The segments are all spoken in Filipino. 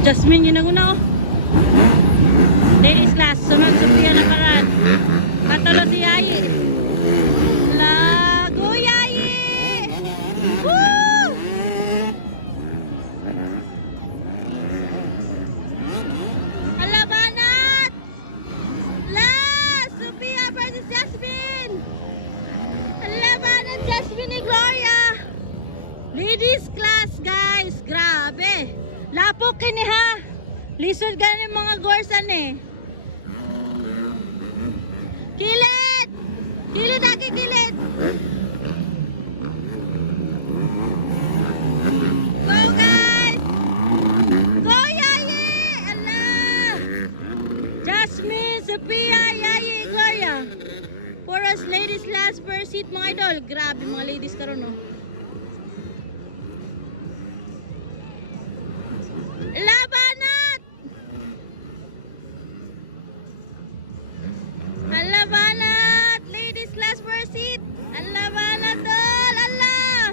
Jasmine yun naguna oh. Ladies class, sunod Sophia na paran. Katalo si Yayi. Lago Yayi! Woo! Alabanat! La! Sophia versus Jasmine! Alabanat Jasmine ni Gloria! Ladies class guys, grabe! Lapok kini ha! Lisod ganin mga gorsan eh! Kilid! Kilid aki kilid! Go guys! Go Yayi! Allah! Jasmine, Sophia, Yayi, Gloria! For us ladies last first seat mga idol. Grabe mga ladies karon no. Labanat! Alabanat! Ladies last first seat! Alabanat tol! Allah!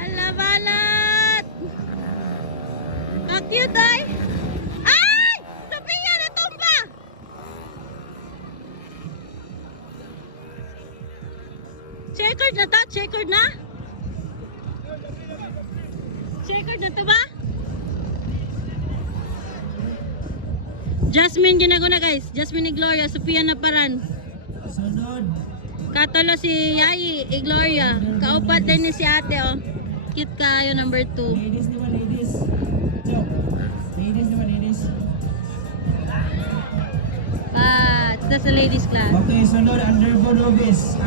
Alabanat! Ka-cute ay! Ay! Sophia natumba! Checkered na to? Checkered na? Checkered na to ba? Jasmine ginago na guys. Jasmine ni Gloria. Sophia na paran. Sunod. Katalo si Yayi, Gloria. Kaupat din ni si ate oh. Cute kayo number 2. Ladies naman, ladies. Chok. Ladies naman, ladies. It's sa ladies class. Okay, sunod, Underbo Novice.